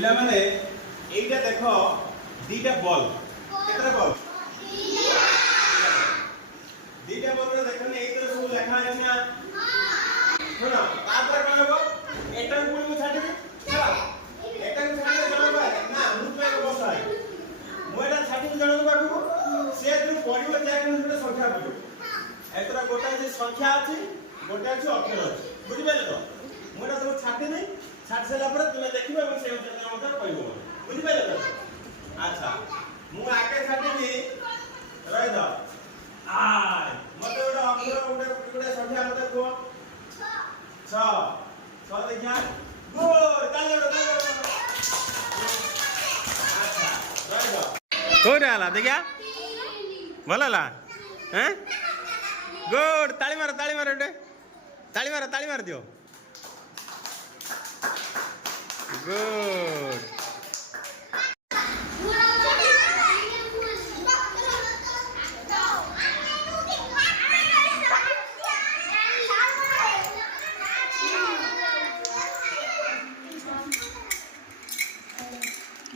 पिला माने एइटा देखो दीटा बॉल केतरा बॉल दीटा बॉल रे देखने एइतर सब लेखा अछि ना सुनो तापर कोन हो एटा पुणी को छाडी दे चला एटा को छाडी दे जण बा ना मुझे को बस आइ मु एटा छाडी जण को बाकू से जो पडिबो जाय को गोटे संख्या पडिबो एतरा गोटा जे संख्या अछि गोटा अछि अक्षर अछि बुझि पाले तो मु एटा सब छाडी नै छाड सेला पर तुमे देखिबो এবং সেই অনুসারে আমাদের কইবো বুঝি পাইলে তো আচ্ছা মু আগে ছাডিবি রই দাও আই মতে ওটা অক্ষর ওটা সংখ্যা মতে কো 6 6 দেখিয়া গুড তালে আচ্ছা রই দাও কোটা আলা দেখিয়া ভালোলা হ্যাঁ গুড তালি মারো ওটা তালি মার দিও Good.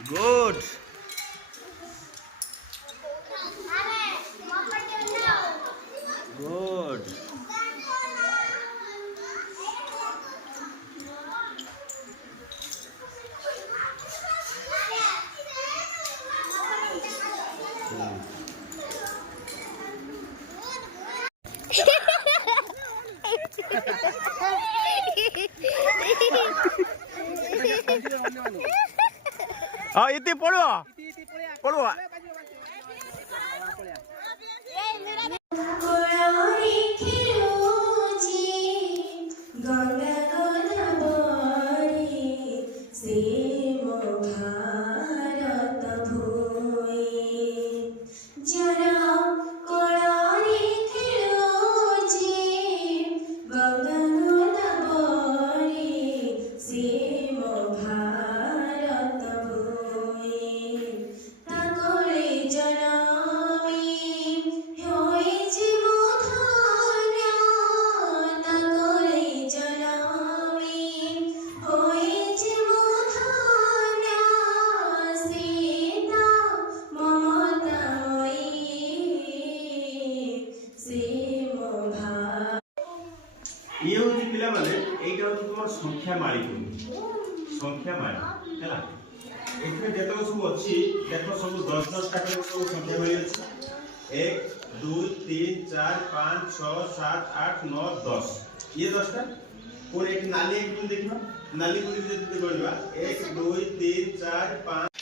Good. Good. इति पड़ुआ ये होची पिला माने एटा होची तुम संख्या मारी संख्या मारी हैला एथे जेतो सब अछि देखो सब 10 10 टा के सब संख्या मारी अछि 1 2 3 4 5 6 7 8 9 10 ये 10 टा और एक नाली एक तुम देखिबा नाली गुडी जे गणिबा 1 2 3 4 5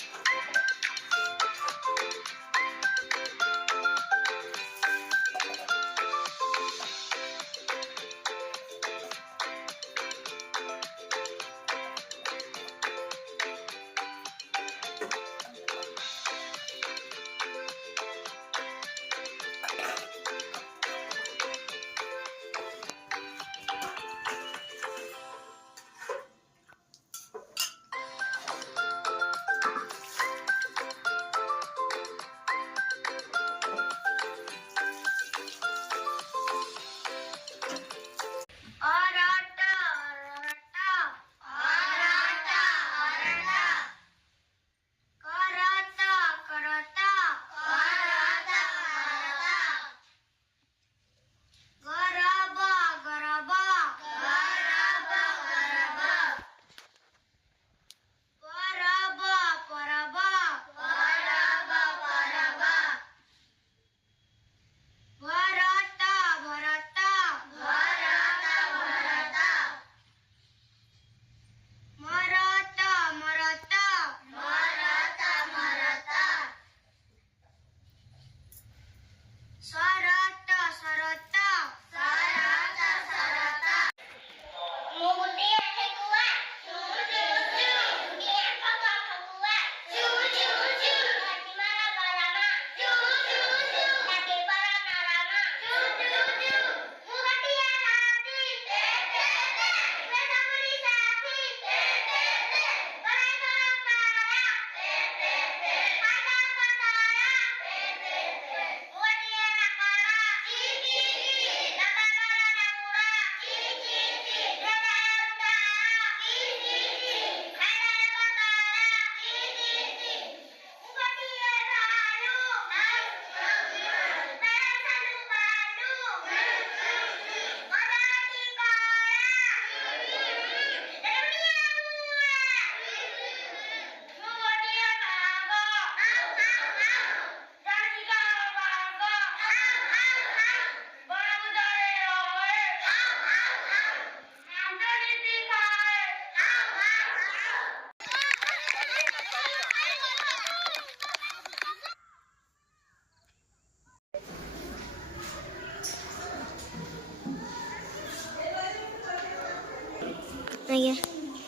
ଆଜ୍ଞା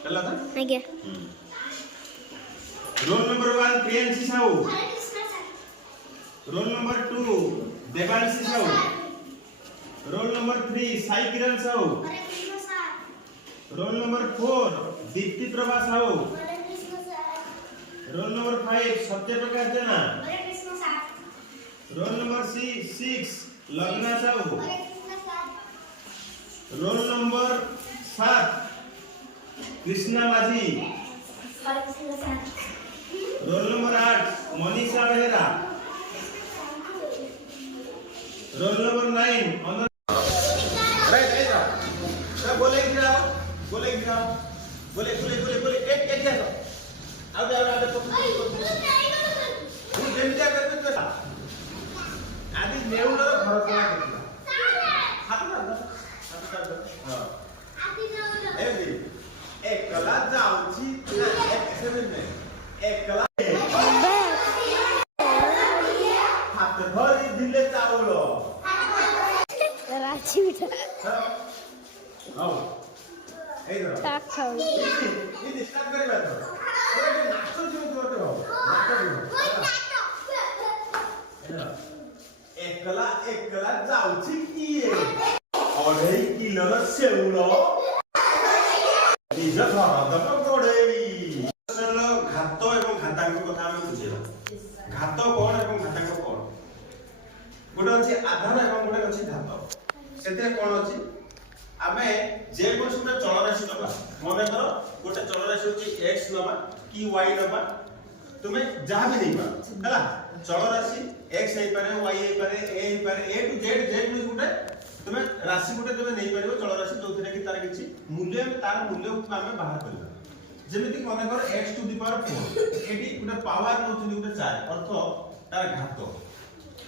ହେଲା ତ ଆଜ୍ଞା roll number 1 Priyanshi Sahu roll number 2 Debanshi Sahu roll number 3 Sai Kiran Sahu roll number 4 Dipti Prabha Sahu roll number 5 Satya प्रकाश जेना रोल नंबर 6 लग्ना साहू रोल नंबर 7 कृष्णा माझी roll number 8 Manisha Behera roll number 9 right बोले गिराओ बोले गिराओ बोले बोले बोले बोले एक एक जाओ आओ जाओ आगे तो तू जेमितिया करबे तो आदि नेउलर घर कोना करला हाथ मार हां आदि नेउलर ए दी एक कला जाउची ना एक सेवन में एक कला हाथ धरी दिले चावलो राची मिठा आओ ताक खाओ ये स्टार्ट करिबा तो ए नाचो जो करते हो नाचो एकला एकला जाउची किए 2.5 किलो सेउलो निज घर दम गोडेई घात एवं घातांक कथा हम बुझिबा घात कोन एवं घातांक कोन गोटे अछि आधार एवं गोटे अछि घात सेते कोन अछि आमे जे कोन सुबे चलराशि नबा मने करो गोटे चलराशि होची x नबा की y नबा तुमे जहा भी नहीं पा हला चलराशि x हे पारे y हे पारे a हे पारे a टू z z में गोटे तुमे राशि गोटे तुमे नहीं परिबो चलराशि जोथिरे की तार किछि मूल्य तार मूल्य को आमे बाहर करबा जेमिति मने करो x टू द पावर 4 एटी गोटे पावर नोचि गोटे 4 अर्थ तार घात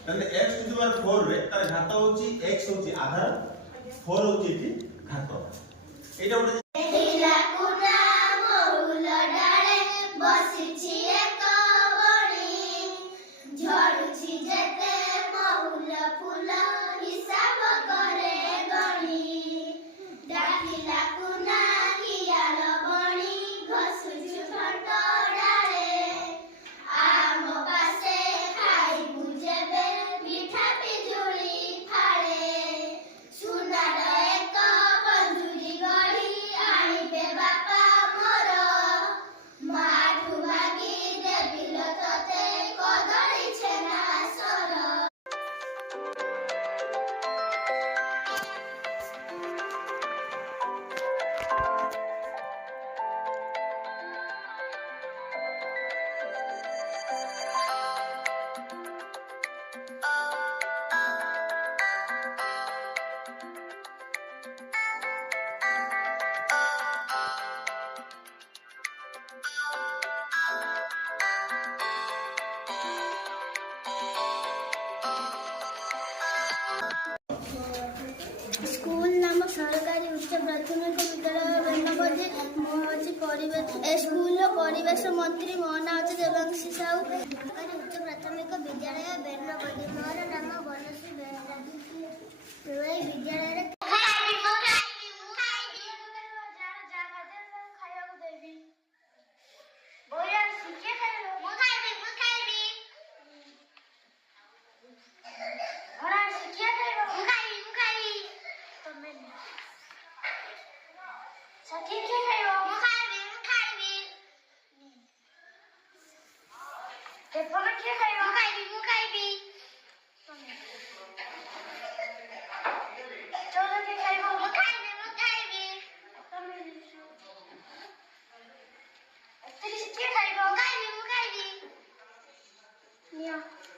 तने x टू द पावर 4 रे तार घात होची x होची आधार 4 होची एटी घात एटा गोटे एला कुना महुल डाळे बसिछि एक बणी झड़ुछि जेते महुल फूल हिसाब करे गणी डाकिला कुना कियाल बणी घसुछु घट डाळे आम पासे खाई बुझेबे मिठा पिजुली फाळे सुनार एक कंजुरी गढ़ी आनिबे बापा मोर माठू मागी देबिल तते कदली छेना सर स्कूल नाम सरकारी उच्च प्राथमिक विद्यालय बेनबजी मोहजी परिवेश स्कूल परिवेश मंत्री मो ना अछि देवांशी साहू सरकारी उच्च प्राथमिक विद्यालय बेनबजी मोर नाम बनश्री बेहरा एई विद्यालय Yeah.